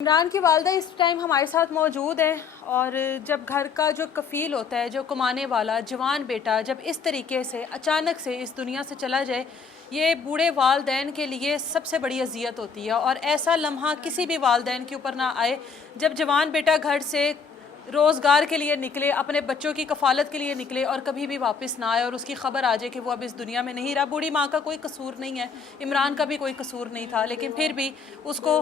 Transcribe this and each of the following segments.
इमरान की वालदा इस टाइम हमारे साथ मौजूद है। और जब घर का जो कफ़ील होता है, जो कमाने वाला जवान बेटा जब इस तरीके से अचानक से इस दुनिया से चला जाए, ये बूढ़े वालदैन के लिए सबसे बड़ी अजियत होती है। और ऐसा लम्हा किसी भी वालदैन के ऊपर ना आए जब जवान बेटा घर से रोज़गार के लिए निकले, अपने बच्चों की कफ़ालत के लिए निकले और कभी भी वापस ना आए और उसकी ख़बर आ जाए कि वो अब इस दुनिया में नहीं रहा। बूढ़ी माँ का कोई कसूर नहीं है, इमरान का भी कोई कसूर नहीं था, लेकिन फिर भी उसको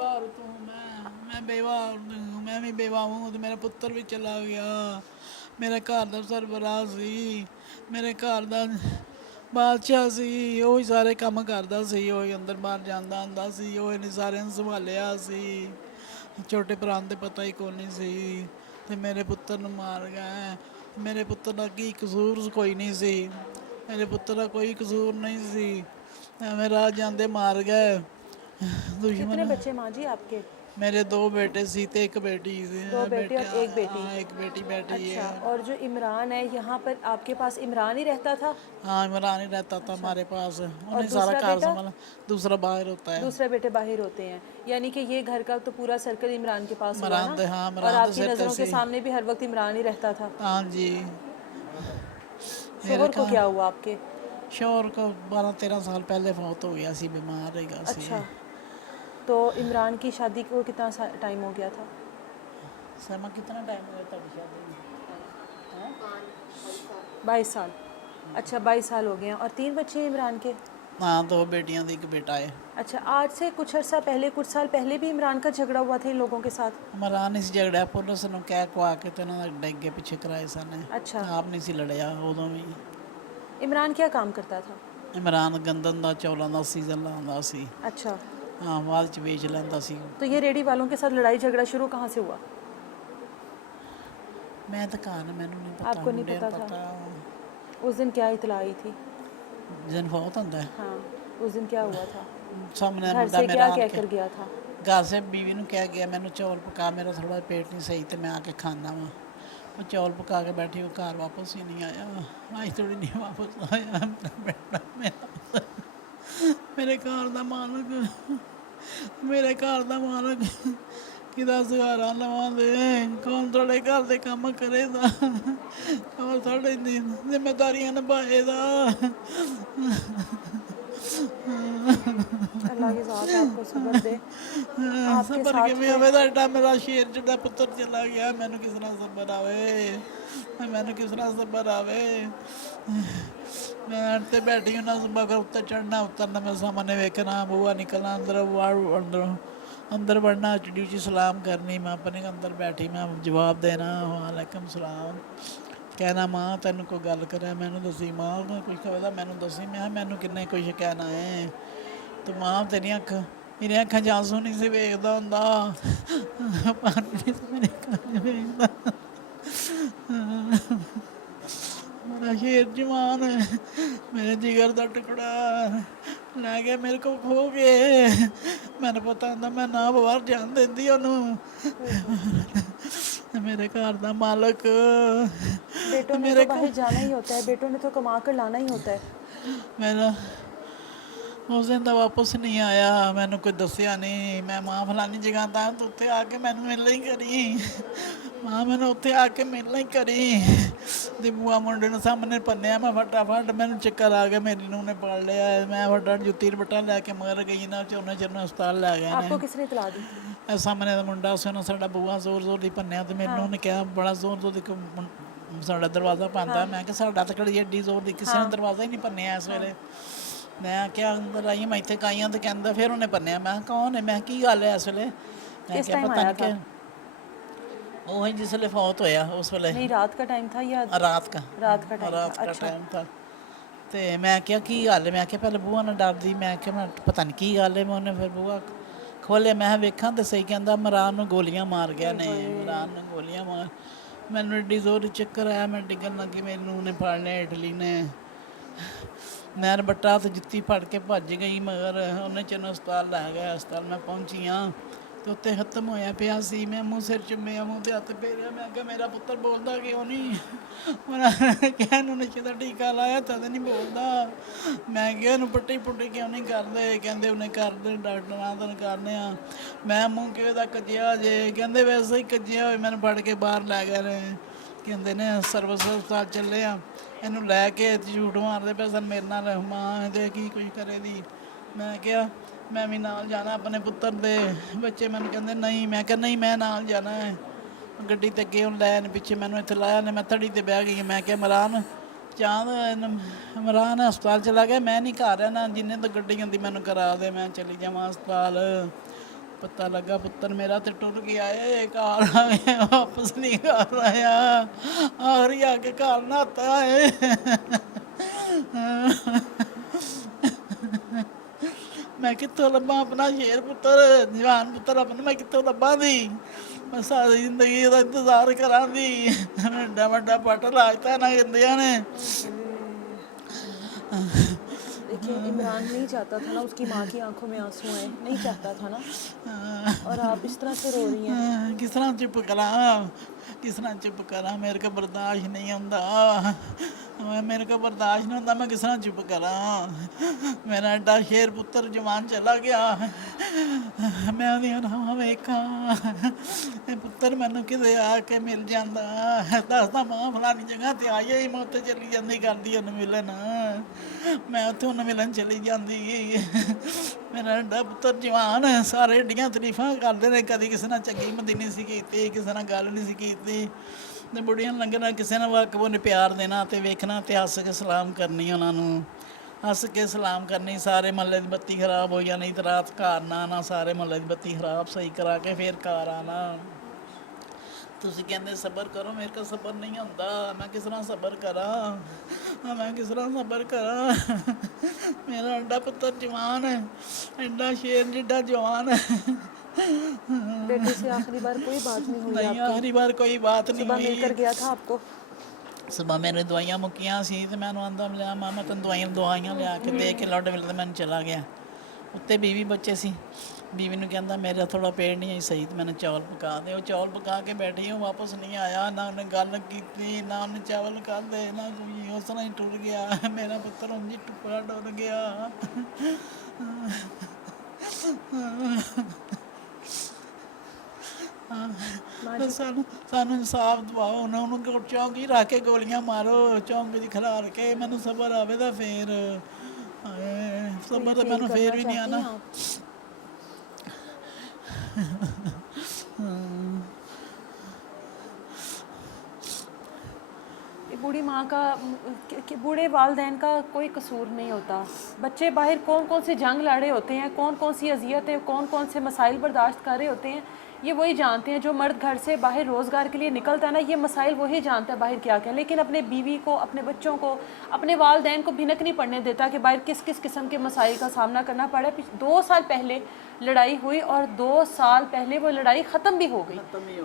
मैं बेवा हूँ, मैं भी बेवा हूँ तो मेरा पुत्र भी चला गया। मेरे घर ਦਾ ਸਰਬਰਾਹ ਸੀ, ਮੇਰੇ ਘਰ ਦਾ ਬਾਦਸ਼ਾਹ ਸੀ, ਉਹ ਹੀ ਸਾਰੇ ਕੰਮ ਕਰਦਾ ਸੀ, ਉਹ ਹੀ ਅੰਦਰ ਬਾਹਰ ਜਾਂਦਾ ਆਉਂਦਾ ਸੀ, ਉਹ ਹੀ ਸਾਰਿਆਂ ਨੂੰ ਸੰਭਾਲਿਆ ਸੀ। ਛੋਟੇ ਭਰਾ ਨੂੰ ਪਤਾ ਹੀ ਕੋਈ ਨਹੀਂ ਸੀ ਤੇ ਮੇਰੇ ਪੁੱਤਰ ਨੂੰ ਮਾਰ ਗਏ। ਮੇਰੇ ਪੁੱਤਰ ਦਾ ਕੀ ਕਸੂਰ ਕੋਈ ਨਹੀਂ ਸੀ, ਮੇਰੇ ਪੁੱਤਰ ਦਾ ਕੋਈ ਕਸੂਰ ਨਹੀਂ ਸੀ, ਐਵੇਂ ਰਾਹ ਜਾਂਦੇ ਮਾਰ ਗਏ कितने दुश्मन। बच्चे माँ जी आपके? मेरे 2 बेटे सी थे, एक बेटी सी। दो बेटे और एक बेटी। हाँ, एक बेटी बेटी अच्छा, है। और जो इमरान है यहाँ पर आपके पास इमरान ही रहता था? हाँ, इमरान ही रहता था हमारे पास, उन्हें सारा दूसरा कार बेटा? संभाला। दूसरा बाहर होता है। दूसरे बेटे बाहर होते हैं, यानी कि ये घर का तो पूरा सर्कल इमरान के पास हुआ इमरान ना? दे, हाँ, और इमरान दे आपकी सिर ते नज़रों के सी। सामने भी हर वक्त इमरान ही रहता था। हाँ जी। मेरे शोहर को घर क्या हुआ आपके? शोहर को 12-13 साल पहले फौत हो गया सी, बीमार रहेगा सी। अच्छा, तो इमरान की शादी को कितना टाइम हो गया था? समा कितना टाइम हुआ था शादी में? 22 साल। अच्छा, 22 साल हो गए हैं। और 3 बच्चे हैं इमरान के? हाँ, 2 बेटियां दी, एक बेटा है। अच्छा, आज से कुछ अर्सा पहले, कुछ साल पहले भी इमरान का झगड़ा हुआ था इन लोगों के साथ? इमरान इस झगड़ा पुलिस ਨੂੰ ਕਹਿ ਕੁਆ ਕੇ ਤੇ ਉਹਨਾਂ ਦਾ ਡੱਗੇ ਪਿੱਛੇ ਕਰਾਏ ਸਨ। अच्छा, ਆਪ ਨਹੀਂ ਸੀ ਲੜਿਆ ਉਦੋਂ ਵੀ। इमरान क्या काम करता था? ਇਮਰਾਨ ਗੰਦਨ ਦਾ ਚੌਲਾਂ ਦਾ ਸੀਜ਼ਨ ਲਾਉਂਦਾ ਸੀ। अच्छा, ਹਾਂ, ਬਾਅਦ ਚ ਵੇਚ ਲੈਂਦਾ ਸੀ। तो ये रेडी वालों के साथ लड़ाई झगड़ा शुरू कहाँ से हुआ? ਮੈਂ ਤਾਂ ਘਰ ਮੈਨੂੰ नहीं पता, आपको नहीं मुंडे पता ਨੂੰ था? पता। उस दिन क्या इतला आई थी? जन बहुत ਹੁੰਦਾ ਹੈ हाँ, उस दिन क्या हुआ था? ਸਾਹਮਣੇ घर ਮੁੰਡਾ से ਮੇਰਾ क्या ਆ कह ਕੇ कर गया था? ਘਰ ਸੇ ਬੀਵੀ ਨੂੰ ਕਹਿ ਗਿਆ ਮੈਨੂੰ ਚੌਲ ਪਕਾ, ਮੇਰਾ ਥੋੜਾ ਪੇਟ ਨਹੀਂ ਸਹੀ ਤੇ ਮੈਂ ਆ ਕੇ ਖਾਣਾ ਵਾ। ਉਹ ਚੌਲ ਪਕਾ ਕੇ ਬੈਠੀ, ਉਹ ਘਰ ਵਾਪਸ ਹੀ ਨਹੀਂ ਆਇਆ। ਅੱਜ ਥੋੜੀ ਨਹੀਂ ਵਾਪਸ ਆਇਆ ਮੇਰਾ ਬੇਟਾ। ਮੇਰੇ ਘਰ ਦਾ ਮਾਲਕ, ਮੇਰੇ ਘਰ ਦਾ ਮਾਲਕ ਕਿਹਦਾ ਸਹਾਰਾ ਲਵਾਂਦੇ? ਕੌਣ ਤੁਹਾਡੇ ਘਰ ਦੇ ਕੰਮ ਕਰੇਗਾ? ਕੌਣ ਤੁਹਾਡੇ ਜ਼ਿੰਮੇਦਾਰੀਆਂ ਨਿਭਾਏਗਾ? अल्लाह की ज़ात आपको सब्र दे। आपके ਸਬਰ साथ ਕਿਵੇਂ में ਆਵੇ? ਤੁਹਾਡਾ ਮੇਰਾ ਸ਼ੇਰ ਜਿਹੜਾ ਪੁੱਤਰ ਚਲਾ ਗਿਆ, ਮੈਨੂੰ ਕਿਸ ਤਰ੍ਹਾਂ ਸਬਰ ਆਵੇ? ਮੈਨੂੰ ਕਿਸ ਤਰ੍ਹਾਂ ਸਬਰ ਆਵੇ? ਮੈਂ ਤੇ ਬੈਠੀ ਉਹਨਾਂ ਮਗਰ ਉੱਤੇ ਚੜਨਾ ਉਤਰਨਾ, ਮੈਂ ਸਾਹਮਣੇ ਵੇਖਣਾ, ਬੂਹਾ ਨਿਕਲਣਾ, ਅੰਦਰ ਅੰਦਰੋਂ ਅੰਦਰ ਵੜਨਾ, ਚਿੜੀ ਚ ਸਲਾਮ ਕਰਨੀ, ਮੈਂ ਆਪਣੇ ਅੰਦਰ ਬੈਠੀ, ਮੈਂ ਜਵਾਬ ਦੇਣਾ ਵਾਲੇਕਮ ਸਲਾਮ, ਕਹਿਣਾ ਮਾਂ ਤੈਨੂੰ ਕੋਈ ਗੱਲ ਕਰਿਆ ਮੈਨੂੰ ਦੱਸੀ, ਮਾਂ ਕੁਛ ਕਹਦਾ ਮੈਨੂੰ ਦੱਸੀ। ਮੈਂ ਮੈਨੂੰ ਕਿੰਨੇ ਕੁਛ ਕਹਿਣਾ ਹੈ ਤੇ ਮਾਂ ਤੇਰੀਆਂ ਮੇਰੀਆਂ ਅੱਖਾਂ 'ਚ ਆਂਸੂ ਨਹੀਂ ਸੀ ਵੇਖਦਾ ਹੁੰਦਾ, ਪਾਣੀ ਨਹੀਂ ਸੀ ਮੇਰੇ ਅੱਖਾਂ 'ਚ ਵੇਖਦਾ। ਮੇਰਾ ਸ਼ੇਰ ਜਵਾਨ ਮੇਰੇ ਜਿਗਰ ਦਾ ਟੁਕੜਾ ਲੈ ਕੇ ਮੇਰੇ ਕੋਲ ਖੋ ਗਏ। ਮੈਨੂੰ ਪਤਾ ਹੁੰਦਾ ਮੈਂ ਨਾ ਬਾਹਰ ਜਾਣ ਦਿੰਦੀ ਉਹਨੂੰ। मेरे घर का मालक, बेटों ने तो बाहर जाना ही होता है, बेटों ने तो कमा कर लाना ही होता है। मेरा उस दिन तो वापस नहीं आया, मैंने कोई दसिया नहीं। मैं मां फलानी जगह था तो उत्थे आके मैंने मिलना ही करी, मां मैंने उत्थे आके मिलना ही करी। ते बुआ मुंडे ने सामने पन्निया, मैं फटाफट मैंने चक्कर आ गया, मेरी नूह ने पड़ लिया, मैं फटाफट जुत्ती रपटा लैके मगर गई ना, चोने चरने अस्पताल लै गए आपको ने। किसने इतला दी थी? ਸਾਹਮਣੇ ਦਾ ਮੁੰਡਾ ਸੀ, ਉਹਨੇ ਸਾਡਾ ਬੂਹਾ ਜ਼ੋਰ ਜ਼ੋਰ ਦੀ ਭੰਨਿਆ ਤੇ ਮੈਨੂੰ ਉਹਨੇ ਕਿਹਾ ਬੜਾ ਜ਼ੋਰ ਜ਼ੋਰ ਦੀ ਸਾਡਾ ਦਰਵਾਜ਼ਾ ਭੰਨਦਾ। ਮੈਂ ਕਿਹਾ ਸਾਡਾ ਤਾਂ ਕਿਹੜੀ ਐਡੀ ਜ਼ੋਰ ਦੀ, ਕਿਸੇ ਨੇ ਦਰਵਾਜ਼ਾ ਹੀ ਨਹੀਂ ਭੰਨਿਆ ਇਸ ਵੇਲੇ। ਮੈਂ ਕਿਹਾ ਅੰਦਰ ਆਈ, ਮੈਂ ਇੱਥੇ ਕਾਈਆਂ ਤੇ ਕਹਿੰਦਾ ਫਿਰ ਉਹਨੇ ਭੰਨਿਆ। ਮੈਂ ਕੌਣ ਹੈ? ਮੈਂ ਕੀ ਗੱਲ ਹੈ ਇਸ ਵੇਲੇ? ਮੈਂ ਕਿਹਾ ਪਤਾ ਨਹੀਂ ਕਿ ਉਹ ਜਿਸ ਵੇਲੇ ਫੌਤ ਹੋਇਆ ਉਸ ਵੇਲੇ। नहीं, रात का टाइम था या ਰਾਤ ਦਾ ਟਾਈਮ था। ਤੇ ਮੈਂ ਕਿਹਾ ਕੀ ਗੱਲ ਹੈ? ਮੈਂ ਕਿਹਾ ਪਹਿਲੇ ਬੂਹਾ ਨਾਲ ਡਰਦੀ, ਮੈਂ ਕਿਹਾ ਮੈਂ ਪਤਾ ਨਹੀਂ ਕੀ ਗੱਲ ਹੈ। ਮੈਂ ਉਹਨੇ ਫਿਰ ਬੂਹਾ ਖੋਲ੍ਹਿਆ, ਮੈਂ ਵੇਖਾਂ ਤਾਂ ਸਹੀ, ਕਹਿੰਦਾ ਇਮਰਾਨ ਨੂੰ ਗੋਲੀਆਂ ਮਾਰ ਗਿਆ ਨੇ, ਇਮਰਾਨ ਨੂੰ ਗੋਲੀਆਂ ਮਾਰ। ਮੈਨੂੰ ਐਡੀ ਜ਼ੋਰ ਚੱਕਰ ਆਇਆ, ਮੈਂ ਡਿੱਗਣ ਲੱਗੀ, ਮੈਨੂੰ ਉਹਨੇ ਫੜ ਲਿਆ ਇਟਲੀ ਨੇ, ਨਹਿਰ ਬੱਟਾ ਤੇ ਜੁੱਤੀ ਫੜ ਕੇ ਭੱਜ ਗਈ, ਮਗਰ ਉਹਨੇ ਚੰਨ ਹਸਪਤਾਲ ਲੈ ਗਿਆ। ਹਸਪਤਾਲ ਮੈਂ ਪਹੁੰਚੀ ਹਾਂ ਤੇ ਉੱਤੇ ਖਤਮ ਹੋਇਆ ਪਿਆ ਸੀ। ਮੈਂ ਮੂੰਹ ਸਿਰ ਚੁੰਮਿਆ, ਮੂੰਹ ਤੇ ਹੱਥ ਫੇਰਿਆ। ਮੈਂ ਕਿਹਾ ਮੇਰਾ ਪੁੱਤਰ ਬੋਲਦਾ ਕਿਉਂ ਨਹੀਂ? ਉਹਨਾਂ ਨੇ ਕਿਹਾ ਇਹਨੂੰ ਨਸ਼ੇ ਦਾ ਟੀਕਾ ਲਾਇਆ ਤਦ ਨਹੀਂ ਬੋਲਦਾ। ਮੈਂ ਕਿਹਾ ਇਹਨੂੰ ਪੱਟੀ ਪੁੱਟੀ ਕਿਉਂ ਨਹੀਂ ਕਰਦੇ? ਕਹਿੰਦੇ ਉਹਨੇ ਕਰਦੇ, ਡਾਕਟਰਾਂ ਦਾ ਕਰਨੇ ਆ। ਮੈਂ ਮੂੰਹ ਕਿਵੇਂ ਦਾ ਕੱਜਿਆ ਜੇ? ਕਹਿੰਦੇ ਵੈਸੇ ਹੀ ਕੱਜਿਆ ਹੋਏ। ਮੈਨੂੰ ਫੜ ਕੇ ਬਾਹਰ ਲੈ ਗਏ ਨੇ, ਕਹਿੰਦੇ ਨੇ ਸਰਵਿਸ ਹਸਪਤਾਲ ਚੱਲੇ ਆ, ਇਹਨੂੰ ਲੈ ਕੇ ਝੂਠ ਮਾਰਦੇ ਪਏ ਸਨ ਮੇਰੇ ਨਾਲ, ਮਾਂ ਇਹਦੇ ਕੀ ਕੁਝ ਕਰੇ ਦੀ। ਮੈਂ ਕਿਹਾ ਮੈਂ ਵੀ ਨਾਲ ਜਾਣਾ ਆਪਣੇ ਪੁੱਤਰ ਦੇ। ਬੱਚੇ ਮੈਨੂੰ ਕਹਿੰਦੇ ਨਹੀਂ। ਮੈਂ ਕਿਹਾ ਨਹੀਂ, ਮੈਂ ਨਾਲ ਜਾਣਾ ਹੈ। ਗੱਡੀ ਤੇ ਅੱਗੇ ਹੁਣ ਲੈਣ ਪਿੱਛੇ ਮੈਨੂੰ ਇੱਥੇ ਲਾਇਆ ਨੇ, ਮੈਂ ਥੜੀ ਤੇ ਬਹਿ ਗਈ। ਮੈਂ ਕਿਹਾ ਇਮਰਾਨ ਚਾਂਦ, ਇਮਰਾਨ ਹਸਪਤਾਲ ਚਲਾ ਗਿਆ, ਮੈਂ ਨਹੀਂ ਘਰ ਰਹਿਣਾ, ਜਿੰਨੇ ਤੋਂ ਗੱਡੀ ਹੁੰਦੀ ਮੈਨੂੰ ਕਰਾ ਦੇ, ਮੈਂ ਚਲੀ ਜਾਵਾਂ ਹਸਪਤਾਲ। ਪਤਾ ਲੱਗਾ ਪੁੱਤਰ ਮੇਰਾ ਤੇ ਟੁਰ ਗਿਆ ਏ। ਘਰ ਆਇਆ ਵਾਪਸ ਨਹੀਂ ਘਰ ਆਇਆ, ਆਖਰੀ ਆ ਕੇ ਘਰ ਨਹਾਤਾ ਏ। ਮੈਂ ਕਿੱਥੋਂ ਲੱਭਾਂ ਆਪਣਾ ਸ਼ੇਰ ਪੁੱਤਰ, ਜਵਾਨ ਪੁੱਤਰ ਆਪਣਾ ਮੈਂ ਕਿੱਥੋਂ ਲੱਭਾਂ ਦੀ? ਮੈਂ ਸਾਰੀ ਜ਼ਿੰਦਗੀ ਦਾ ਇੰਤਜ਼ਾਰ ਕਰਾਂ ਦੀ। ਐਡਾ ਵੱਡਾ ਪੱਟ ਲਾਜਤਾ ਨਾ ਕਹਿੰਦਿਆਂ ਨੇ। देखिए इमरान नहीं चाहता था ना उसकी माँ की आंखों में आंसू आए, नहीं चाहता था ना, और आप इस तरह से रो रही हैं। किस तरह चुप करा, किस तरह चुप करा? मेरे को बर्दाश्त नहीं होता, मेरे को बर्दाश्त नहीं होता। मैं किस तरह चुप करा? मेरा एडा शेर पुत्र जवान चला गया। मैं ਉਹਦੀਆਂ ਰਾਹਾਂ ਵੇਖਾਂ, ਇਹ ਪੁੱਤਰ ਮੈਨੂੰ ਕਿਤੇ ਆ ਕੇ ਮਿਲ ਜਾਂਦਾ। ਦੱਸਦਾ ਮਾਂ ਫਲਾਣੀ ਜਗ੍ਹਾ ਤੇ ਆਈ ਹੋਈ, ਮੈਂ ਉੱਥੇ ਚਲੀ ਜਾਂਦੀ ਕਰਦੀ ਉਹਨੂੰ ਮਿਲਣ। ਮੈਂ ਉੱਥੇ ਉਹਨੂੰ ਮਿਲਣ ਚਲੀ ਜਾਂਦੀ। ਮੇਰਾ ਐਡਾ ਪੁੱਤਰ ਜਵਾਨ, ਸਾਰੇ ਏਡੀਆਂ ਤਾਰੀਫਾਂ ਕਰਦੇ ਨੇ, ਕਦੀ ਕਿਸੇ ਨਾਲ ਚੰਗੀ ਮੰਦੀ ਨਹੀਂ ਸੀ ਕੀਤੀ, ਕਿਸੇ ਨਾਲ ਗੱਲ ਨਹੀਂ ਸੀ ਕੀਤੀ। ਤੇ ਬੁੜੀਆਂ ਲੰਘਣਾ, ਕਿਸੇ ਨਾਲ ਵਾਕਬ ਉਹਨੇ ਪਿਆਰ ਦੇਣਾ ਤੇ ਵੇਖਣਾ ਤੇ ਹੱਸ ਕੇ ਸਲਾਮ ਕਰਨੀ, ਉਹਨਾਂ ਨੂੰ ਹੱਸ ਕੇ ਸਲਾਮ ਕਰਨੀ। ਸਾਰੇ ਮਹੱਲੇ ਦੀ ਬੱਤੀ ਖਰਾਬ ਹੋ ਜਾਣੀ ਤੇ ਰਾਤ ਘਰ ਨਾ ਆਉਣਾ, ਸਾਰੇ ਮਹੱਲੇ ਦੀ ਬੱਤੀ ਖਰਾਬ ਸਹੀ ਕਰਾ ਕੇ ਫਿਰ ਘਰ ਆਉਣਾ। ਤੁਸੀਂ ਕਹਿੰਦੇ ਸਬਰ ਕਰੋ, ਮੇਰੇ ਕੋਲ ਸਬਰ ਨਹੀਂ ਹੁੰਦਾ। ਮੈਂ ਕਿਸ ਤਰ੍ਹਾਂ ਸਬਰ ਕਰਾਂ? ਮੈਂ ਕਿਸ ਤਰ੍ਹਾਂ ਸਬਰ ਕਰਾਂ? ਮੇਰਾ ਐਡਾ ਪੁੱਤਰ ਜਵਾਨ ਹੈ, ਐਡਾ ਸ਼ੇਰ ਜਿੱਡਾ ਜਵਾਨ ਹੈ। बेटे से आखिरी बार कोई बात नहीं हुई नहीं, आपकी? आखिरी बार कोई बात नहीं सुबह हुई। मिलकर गया था आपको? ਸੁਬਾ ਮੇਰੇ ਦਵਾਈਆਂ ਮੁੱਕੀਆਂ ਸੀ ਤੇ ਮੈਨੂੰ ਆਂਦਾ ਲਿਆ ਮਾਮਾ ਤੈਨੂੰ ਦਵਾਈਆਂ ਲਿਆ ਕੇ ਦੇ ਕੇ ਲੌਟ ਵੇਲੇ ਤੇ ਮੈਨੂੰ ਚਲਾ ਗਿਆ। ਉੱਤੇ ਬੀਵੀ ਬੱਚੇ ਸੀ। ਬੀਵੀ ਨੂੰ ਕਹਿੰਦਾ ਮੇਰਾ ਥੋੜ੍ਹਾ ਪੇਟ ਨਹੀਂ ਸਹੀ ਤੇ ਮੈਨੂੰ ਚੌਲ ਪਕਾ ਦੇ। ਉਹ ਚੌਲ ਪਕਾ ਕੇ ਬੈਠੀ, ਉਹ ਵਾਪਸ ਨਹੀਂ ਆਇਆ। ਨਾ ਉਹਨੇ ਗੱਲ ਕੀਤੀ, ਨਾ ਉਹਨੇ ਚਾਵਲ ਖਾਧੇ, ਨਾ ਕੋਈ, ਉਸ ਤਰ੍ਹਾਂ ਹੀ ਟੁਰ ਗਿਆ। ਮੇਰਾ ਪੁੱਤਰ ਉਂਝ ਹੀ ਟੁੱਕਾ ਟੁਰ ਗਿਆ। ਸਾਨੂੰ ਇਨਸਾਫ ਦਿਵਾਓ। ਉਹਨੂੰ ਚੌਂਕੀ ਰੱਖ ਕੇ ਗੋਲੀਆਂ ਮਾਰੋ, ਚੌਂਕ 'ਚ ਖਿਲਾਰ ਕੇ। ਮੈਨੂੰ ਸਬਰ ਆਵੇ ਤਾਂ ਫੇਰ, ਸਬਰ ਤਾਂ ਮੈਨੂੰ ਫੇਰ ਵੀ ਨਹੀਂ ਆਉਣਾ। बूढ़ी माँ का, बूढ़े वालदैन का कोई कसूर नहीं होता। बच्चे बाहर कौन कौन से जंग लड़े होते हैं, कौन कौन सी अजियतें, कौन कौन से मसाइल बर्दाश्त कर रहे होते हैं, ये वही जानते हैं। जो मर्द घर से बाहर रोज़गार के लिए निकलता है ना, ये मसाइल वही जानता है बाहर क्या क्या। लेकिन अपने बीवी को, अपने बच्चों को, अपने वालदैन को भिनक नहीं पड़ने देता कि बाहर किस किस किस्म के मसाइल का सामना करना पड़ा। 2 साल पहले लड़ाई हुई और 2 साल पहले वो लड़ाई ख़त्म भी हो गई।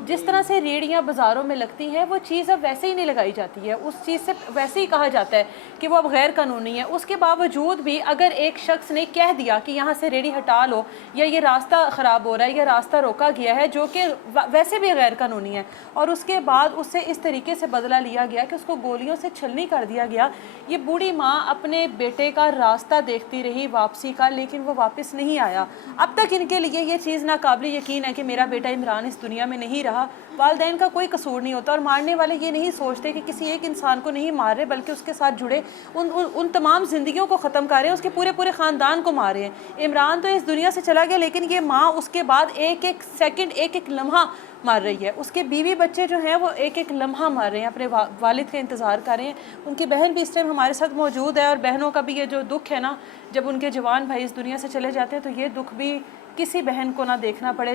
जिस तरह से रेहड़ियाँ बाज़ारों में लगती हैं, वो चीज़ अब वैसे ही नहीं लगाई जाती है। उस चीज़ से वैसे ही कहा जाता है कि वो अब गैर कानूनी है। उसके बावजूद भी अगर एक शख्स ने कह दिया कि यहाँ से रेहड़ी हटा लो, या ये रास्ता ख़राब हो रहा है, या रास्ता रोका गया है, जो कि वैसे भी गैर कानूनी है, और उसके बाद उससे इस तरीके से बदला लिया गया कि उसको गोलियों से छलनी कर दिया गया। ये बूढ़ी माँ अपने बेटे का रास्ता देखती रही वापसी का, लेकिन वो वापस नहीं आया। अब तक इनके लिए ये चीज़ नाकाबिल यकीन है कि मेरा बेटा इमरान इस दुनिया में नहीं रहा। वालदैन का कोई कसूर नहीं होता, और मारने वाले ये नहीं सोचते कि किसी एक इंसान को नहीं मार रहे, बल्कि उसके साथ जुड़े उन तमाम ज़िंदगियों को ख़त्म कर रहे हैं, उसके पूरे पूरे ख़ानदान को मार रहे हैं। इमरान तो इस दुनिया से चला गया, लेकिन ये माँ उसके बाद एक एक सेकंड, एक एक लम्हा मार रही है। उसके बीवी बच्चे जो हैं वो एक एक लम्हा मार रहे हैं, अपने वालिद का इंतज़ार कर रहे हैं। उनकी बहन भी इस टाइम हमारे साथ मौजूद है, और बहनों का भी ये जो दुख है ना, जब उनके जवान भाई इस दुनिया से चले जाते हैं, तो ये दुख भी किसी बहन को ना देखना पड़े।